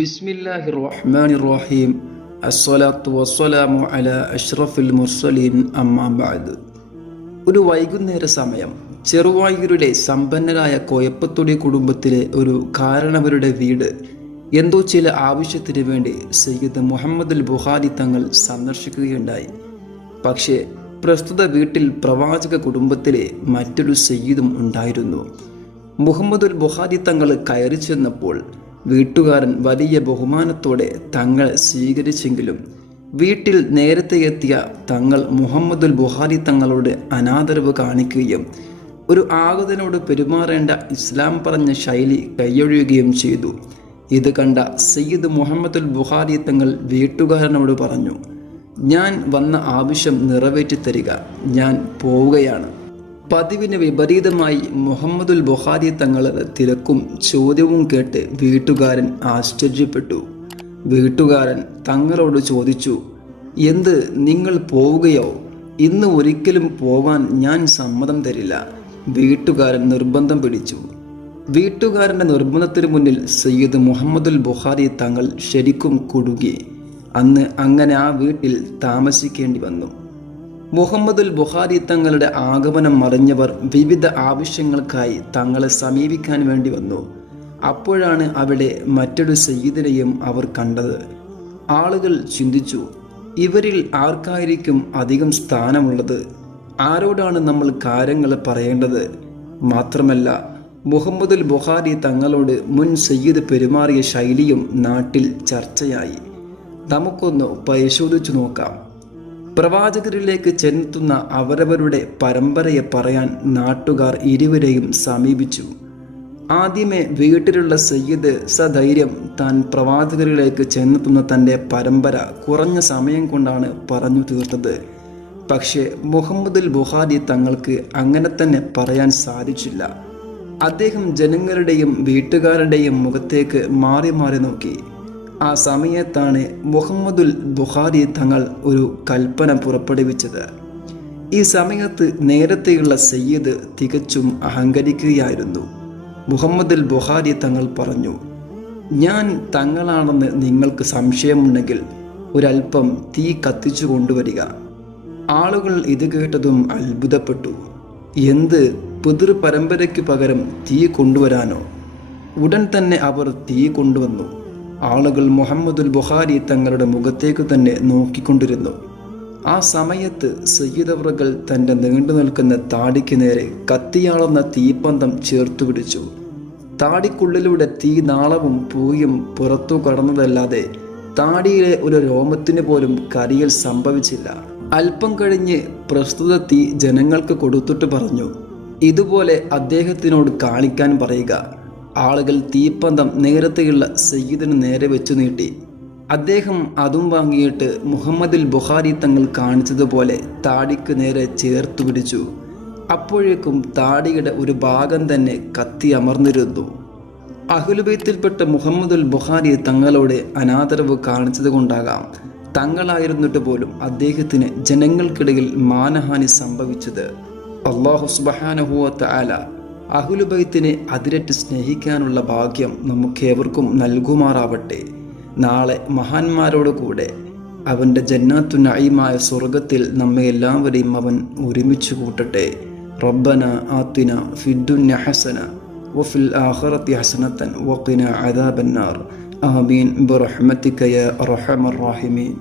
ബിസ്മില്ലാഹി റഹ്മാനി റഹീം അസ്സലാത്തു വസ്സലാമു അല അഷ്റഫുൽ മുർസലീൻ അമ്മാബാദ് ഒരു വൈകുന്നേര സമയം ചെറുവായൂരുടെ സമ്പന്നരായ കോയപ്പത്തൊടി കുടുംബത്തിലെ ഒരു കാരണവരുടെ വീട് എന്തോ ചില ആവശ്യത്തിന് വേണ്ടി സയ്യിദ് മുഹമ്മദ് അൽ ബുഹാരി തങ്ങൾ സന്ദർശിക്കുകയുണ്ടായി. പക്ഷേ പ്രസ്തുത വീട്ടിൽ പ്രവാചക കുടുംബത്തിലെ മറ്റൊരു സയ്യിദും ഉണ്ടായിരുന്നു. മുഹമ്മദുൽ ബുഹാരി തങ്ങൾ കയറി ചെന്നപ്പോൾ വീട്ടുകാരൻ വലിയ ബഹുമാനത്തോടെ തങ്ങൾ സ്വീകരിച്ചെങ്കിലും വീട്ടിൽ നേരത്തെ എത്തിയ തങ്ങൾ മുഹമ്മദുൽ ബുഹാരി തങ്ങളോട് അനാദരവ് കാണിക്കുകയും ഒരു ആഗതനോട് പെരുമാറേണ്ട ഇസ്ലാം പറഞ്ഞ ശൈലി കൈയൊഴിയുകയും ചെയ്തു. ഇത് കണ്ട സയ്യിദ് മുഹമ്മദുൽ ബുഹാരി തങ്ങൾ വീട്ടുകാരനോട് പറഞ്ഞു ഞാൻ വന്ന ആവശ്യം നിറവേറ്റി തരിക ഞാൻ പോവുകയാണ്. പതിവിന് വിപരീതമായി മുഹമ്മദുൽ ബുഹാരി തങ്ങളുടെ തിരക്കും ചോദ്യവും കേട്ട് വീട്ടുകാരൻ ആശ്ചര്യപ്പെട്ടു. വീട്ടുകാരൻ തങ്ങളോട് ചോദിച്ചു എന്ത് നിങ്ങൾ പോവുകയോ? ഇന്ന് ഒരിക്കലും പോവാൻ ഞാൻ സമ്മതം തരില്ല വീട്ടുകാരൻ നിർബന്ധം പിടിച്ചു. വീട്ടുകാരന്റെ നിർബന്ധത്തിന് മുന്നിൽ സയ്യിദ് മുഹമ്മദുൽ ബുഹാരി തങ്ങൾ ശരിക്കും കുടുങ്ങി. അന്ന് അങ്ങനെ ആ വീട്ടിൽ താമസിക്കേണ്ടി വന്നു. മുഹമ്മദുൽ ബുഹാരി തങ്ങളുടെ ആഗമനം മറിഞ്ഞവർ വിവിധ ആവശ്യങ്ങൾക്കായി തങ്ങളെ സമീപിക്കാൻ വേണ്ടി വന്നു. അപ്പോഴാണ് അവിടെ മറ്റൊരു സയ്യിദിനെയും അവർ കണ്ടത്. ആളുകൾ ചിന്തിച്ചു ഇവരിൽ ആർക്കായിരിക്കും അധികം സ്ഥാനമുള്ളത്? ആരോടാണ് നമ്മൾ കാര്യങ്ങൾ പറയേണ്ടത്? മാത്രമല്ല മുഹമ്മദുൽ ബുഹാരി തങ്ങളോട് മുൻ സയ്യിദ് പെരുമാറിയ ശൈലിയും നാട്ടിൽ ചർച്ചയായി. നമുക്കൊന്ന് പരിശോധിച്ചു നോക്കാം. പ്രവാചകരിലേക്ക് ചെന്നെത്തുന്ന അവരവരുടെ പരമ്പരയെ പറയാൻ നാട്ടുകാർ ഇരുവരെയും സമീപിച്ചു. ആദ്യമേ വീട്ടിലുള്ള സയ്യിദ് സധൈര്യം താൻ പ്രവാചകരിലേക്ക് ചെന്നെത്തുന്ന തന്റെ പരമ്പര കുറഞ്ഞ സമയം കൊണ്ടാണ് പറഞ്ഞു തീർത്തത്. പക്ഷേ മുഹമ്മദുൽ ബുഹാരി തങ്ങൾക്ക് അങ്ങനെ തന്നെ പറയാൻ സാധിച്ചില്ല. അദ്ദേഹം ജനങ്ങളുടെയും വീട്ടുകാരുടെയും മുഖത്തേക്ക് മാറി മാറി നോക്കി. ആ സമയത്താണ് മുഹമ്മദുൽ ബുഖാരി തങ്ങൾ ഒരു കൽപ്പന പുറപ്പെടുവിച്ചത്. ഈ സമയത്ത് നേരത്തെയുള്ള സയ്യിദ് തികച്ചും അഹങ്കരിക്കുകയായിരുന്നു. മുഹമ്മദുൽ ബുഖാരി തങ്ങൾ പറഞ്ഞു ഞാൻ തങ്ങളാണെന്ന് നിങ്ങൾക്ക് സംശയമുണ്ടെങ്കിൽ ഒരൽപ്പം തീ കത്തിച്ചു കൊണ്ടുവരിക. ആളുകൾ ഇത് കേട്ടതും അത്ഭുതപ്പെട്ടു. എന്ത് പിതൃ പരമ്പരയ്ക്ക് പകരം തീ കൊണ്ടുവരാനോ? ഉടൻ തന്നെ അവർ തീ കൊണ്ടുവന്നു. ആളുകൾ മുഹമ്മദുൽ ബുഖാരി തങ്ങളുടെ മുഖത്തേക്ക് തന്നെ നോക്കിക്കൊണ്ടിരുന്നു. ആ സമയത്ത് സയ്യിദവറുകൾ തന്റെ നീണ്ടു നിൽക്കുന്ന താടിക്ക് നേരെ കത്തിയാളുന്ന തീപ്പന്തം ചേർത്തു പിടിച്ചു. താടിക്കുള്ളിലൂടെ തീ നാളവും പൂയും പുറത്തു കടന്നതല്ലാതെ താടിയിലെ ഒരു രോമത്തിന് പോലും കരിയിൽ സംഭവിച്ചില്ല. അല്പം കഴിഞ്ഞ് പ്രസ്തുത തീ ജനങ്ങൾക്ക് കൊടുത്തിട്ട് പറഞ്ഞു ഇതുപോലെ അദ്ദേഹത്തിനോട് കാണിക്കാൻ പറയുക. ആളുകൾ തീപ്പന്തം നേരത്തെയുള്ള സയ്യിദിന് നേരെ വെച്ചു നീട്ടി. അദ്ദേഹം അതും വാങ്ങിയിട്ട് മുഹമ്മദിൽ ബുഹാരി തങ്ങൾ കാണിച്ചതുപോലെ താടിക്ക് നേരെ ചേർത്തു പിടിച്ചു. അപ്പോഴേക്കും താടിയുടെ ഒരു ഭാഗം തന്നെ കത്തി അമർന്നിരുന്നു. അഹുലുബൈത്തിൽപ്പെട്ട മുഹമ്മദുൽ ബുഹാരി തങ്ങളോട് അനാദരവ് കാണിച്ചത് കൊണ്ടാകാം തങ്ങളായിരുന്നിട്ട് പോലും അദ്ദേഹത്തിന് ജനങ്ങൾക്കിടയിൽ മാനഹാനി സംഭവിച്ചത്. അള്ളാഹു സുബഹാനഹുവത്ത ആല അഹുലുബൈത്തിനെ അതിരറ്റ് സ്നേഹിക്കാനുള്ള ഭാഗ്യം നമുക്കേവർക്കും നൽകുമാറാവട്ടെ. നാളെ മഹാന്മാരോടുകൂടെ അവന്റെ ജന്നാത്തു നായിമായ സ്വർഗത്തിൽ നമ്മെ എല്ലാവരെയും അവൻ ഒരുമിച്ച് കൂട്ടട്ടെ. റബ്ബന ആത്തിന ഫിദ്ദുന്യ ഹസന വഫിൽ ആഖിറത്തി ഹസനത്തൻ വഖിന അദാബന്നാർ. ആമീൻ. ബിറഹ്മതിക റഹമർ റാഹിമീൻ.